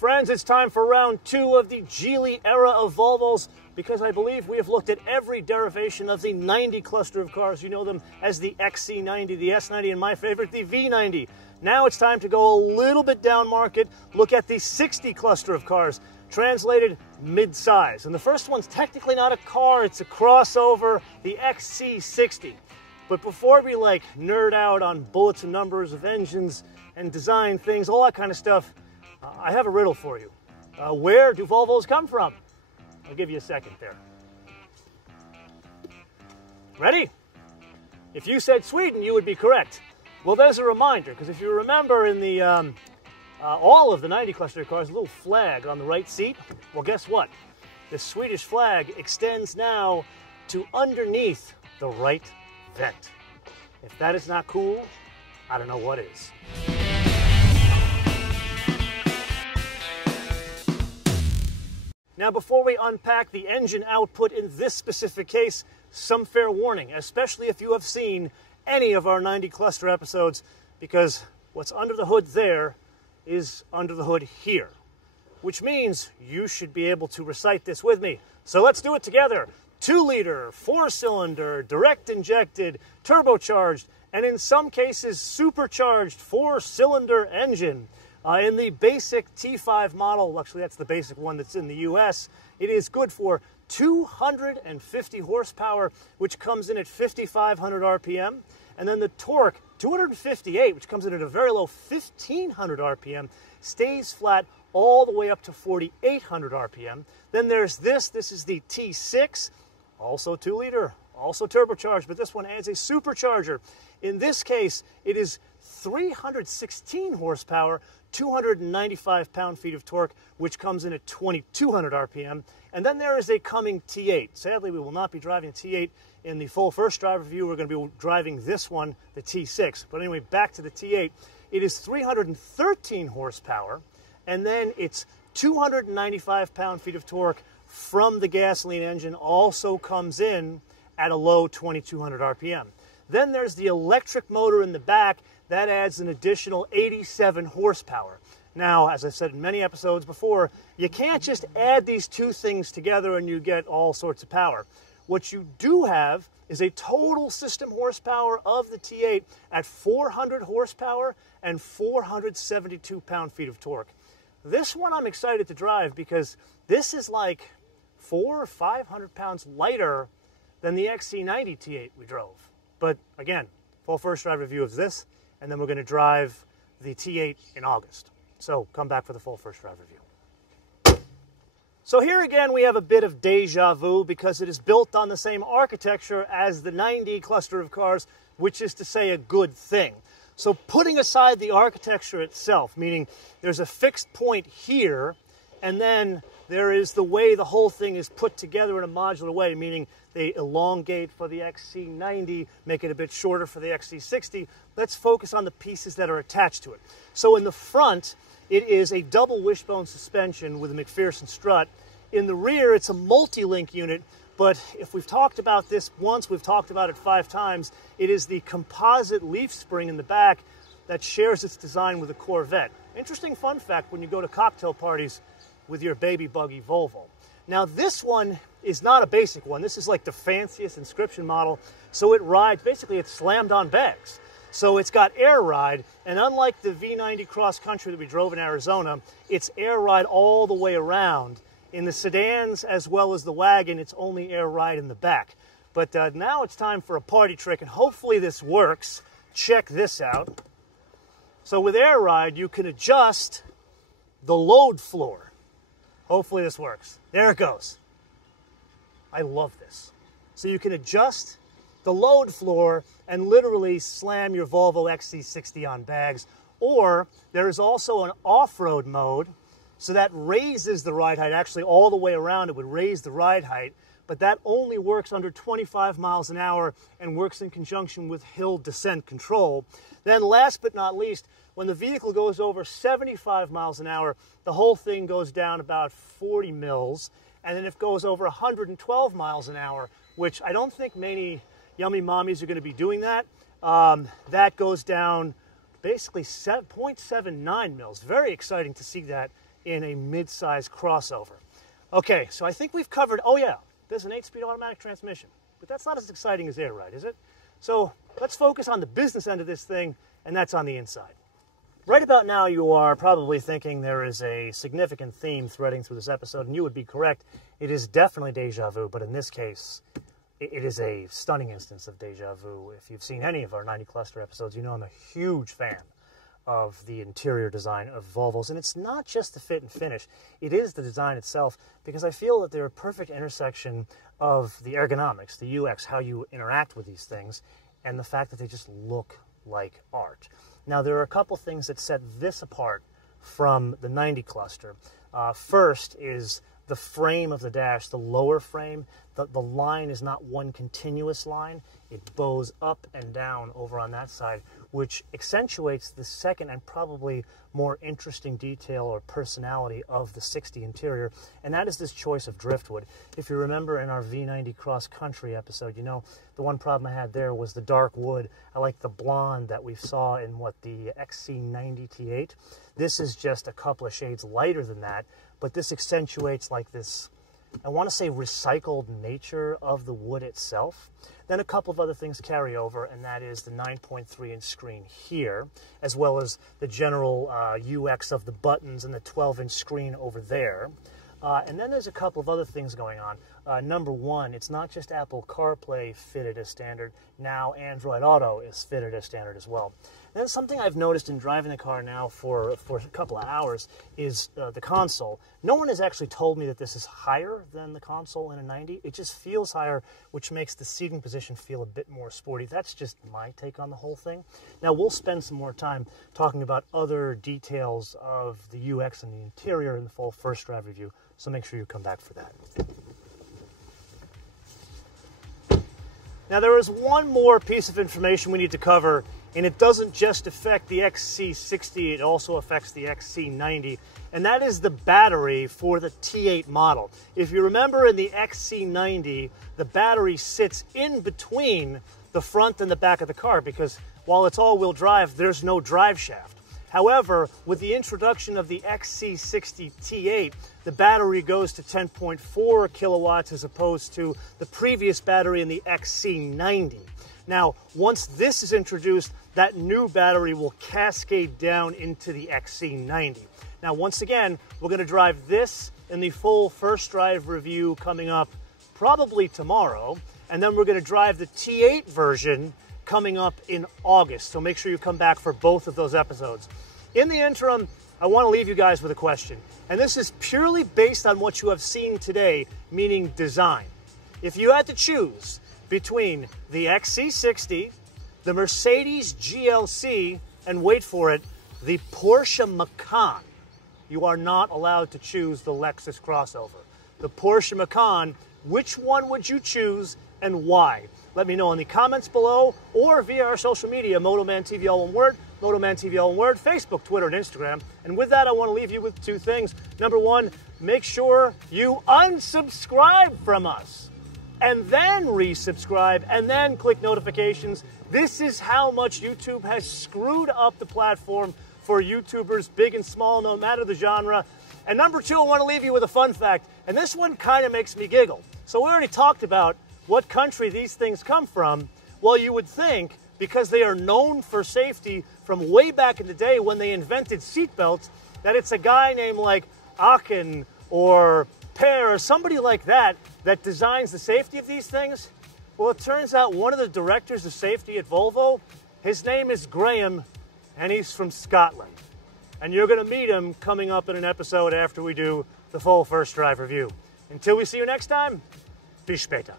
Friends, it's time for round 2 of the Geely era of Volvos, because I believe we have looked at every derivation of the 90 cluster of cars. You know them as the XC90, the S90, and my favorite, the V90. Now it's time to go a little bit down market, look at the 60 cluster of cars, translated mid-size. And the first one's technically not a car, it's a crossover, the XC60. But before we nerd out on bullets and numbers of engines and design things, all that kind of stuff, I have a riddle for you. Where do Volvos come from? I'll give you a second there. Ready? If you said Sweden, you would be correct. Well, there's a reminder, because if you remember in the all of the 90 cluster cars, a little flag on the right seat. Well, guess what? The Swedish flag extends now to underneath the right vent. If that is not cool, I don't know what is. Now, before we unpack the engine output in this specific case, some fair warning, especially if you have seen any of our 90 cluster episodes, because what's under the hood there is under the hood here, which means you should be able to recite this with me. So let's do it together. 2-liter, 4-cylinder, direct injected, turbocharged, and in some cases supercharged 4-cylinder engine. In the basic T5 model, actually that's the basic one that's in the US, it is good for 250 horsepower, which comes in at 5,500 RPM. And then the torque, 258, which comes in at a very low 1,500 RPM, stays flat all the way up to 4,800 RPM. Then there's this is the T6, also 2-liter, also turbocharged, but this one adds a supercharger. In this case, it is 316 horsepower, 295 pound-feet of torque, which comes in at 2,200 RPM. And then there is a coming T8. Sadly, we will not be driving T8 in the full first drive review. We're going to be driving this one, the T6. But anyway, back to the T8. It is 313 horsepower, and then it's 295 pound-feet of torque from the gasoline engine, also comes in at a low 2,200 RPM. Then there's the electric motor in the back. That adds an additional 87 horsepower. Now, as I've said in many episodes before, you can't just add these two things together and you get all sorts of power. What you do have is a total system horsepower of the T8 at 400 horsepower and 472 pound-feet of torque. This one I'm excited to drive because this is like 400 or 500 pounds lighter than the XC90 T8 we drove. But again, full first drive review of this, and then we're going to drive the T8 in August. So come back for the full first drive review. So here again we have a bit of deja vu because it is built on the same architecture as the 90 cluster of cars, which is to say a good thing. So putting aside the architecture itself, meaning there's a fixed point here, and then there is the way the whole thing is put together in a modular way, meaning they elongate for the XC90, make it a bit shorter for the XC60. Let's focus on the pieces that are attached to it. So in the front, it is a double wishbone suspension with a McPherson strut. In the rear, it's a multi-link unit, but if we've talked about this once, we've talked about it 5 times. It is the composite leaf spring in the back that shares its design with a Corvette. Interesting fun fact when you go to cocktail parties with your baby buggy Volvo. Now this one is not a basic one. This is like the fanciest inscription model. So it rides, basically it's slammed on bags. So it's got air ride, and unlike the V90 cross country that we drove in Arizona, it's air ride all the way around. In the sedans as well as the wagon, it's only air ride in the back. But now it's time for a party trick, and hopefully this works. Check this out. So with air ride, you can adjust the load floor. Hopefully this works. There it goes. I love this. So you can adjust the load floor and literally slam your Volvo XC60 on bags. Or there is also an off-road mode, so that raises the ride height. Actually, all the way around it would raise the ride height, but that only works under 25 miles an hour and works in conjunction with hill descent control. Then last but not least, when the vehicle goes over 75 miles an hour, the whole thing goes down about 40 mils. And then if it goes over 112 miles an hour, which I don't think many yummy mommies are going to be doing that, that goes down basically 0.79 mils. Very exciting to see that in a mid-size crossover. Okay, so I think we've covered, oh yeah, there's an 8-speed automatic transmission, but that's not as exciting as air ride, is it? So let's focus on the business end of this thing, and that's on the inside. Right about now, you are probably thinking there is a significant theme threading through this episode, and you would be correct. It is definitely deja vu, but in this case, it is a stunning instance of deja vu. If you've seen any of our 90 Cluster episodes, you know I'm a huge fan of the interior design of Volvos, and it's not just the fit and finish, it is the design itself, because I feel that they're a perfect intersection of the ergonomics, the UX, how you interact with these things, and the fact that they just look like art. Now, there are a couple things that set this apart from the 90 Cluster. First is the frame of the dash, the lower frame. The line is not one continuous line. It bows up and down over on that side, which accentuates the second and probably more interesting detail or personality of the 60 interior, and that is this choice of driftwood. If you remember in our V90 cross country episode, you know, the one problem I had there was the dark wood. I like the blonde that we saw in the XC90 T8. This is just a couple of shades lighter than that, but this accentuates like this, I want to say, recycled nature of the wood itself. Then a couple of other things carry over, and that is the 9.3-inch screen here, as well as the general UX of the buttons and the 12-inch screen over there. And then there's a couple of other things going on. Number one, it's not just Apple CarPlay fitted as standard. Now Android Auto is fitted as standard as well. And then something I've noticed in driving the car now for a couple of hours is the console. No one has actually told me that this is higher than the console in a 90. It just feels higher, which makes the seating position feel a bit more sporty. That's just my take on the whole thing. Now, we'll spend some more time talking about other details of the UX and the interior in the full first drive review, so make sure you come back for that. Now, there is one more piece of information we need to cover, and it doesn't just affect the XC60, it also affects the XC90, and that is the battery for the T8 model. If you remember, in the XC90, the battery sits in between the front and the back of the car, because while it's all-wheel drive, there's no drive shaft. However, with the introduction of the XC60 T8, the battery goes to 10.4 kilowatts as opposed to the previous battery in the XC90. Now, once this is introduced, that new battery will cascade down into the XC90. Now, once again, we're going to drive this in the full first drive review coming up probably tomorrow, and then we're going to drive the T8 version coming up in August, so make sure you come back for both of those episodes. In the interim, I want to leave you guys with a question, and this is purely based on what you have seen today, meaning design. If you had to choose between the XC60, the Mercedes GLC, and wait for it, the Porsche Macan, you are not allowed to choose the Lexus crossover. The Porsche Macan, which one would you choose and why? Let me know in the comments below or via our social media, MotoManTV all one word, MotoManTV all one word, Facebook, Twitter, and Instagram. And with that, I want to leave you with two things. Number one, make sure you unsubscribe from us and then resubscribe and then click notifications. This is how much YouTube has screwed up the platform for YouTubers, big and small, no matter the genre. And number two, I want to leave you with a fun fact, and this one kind of makes me giggle. So we already talked about what country these things come from. Well, you would think, because they are known for safety from way back in the day when they invented seatbelts, that it's a guy named like Aachen or Per or somebody like that that designs the safety of these things. Well, it turns out one of the directors of safety at Volvo, his name is Graham, and he's from Scotland. And you're going to meet him coming up in an episode after we do the full first drive review. Until we see you next time, bis später.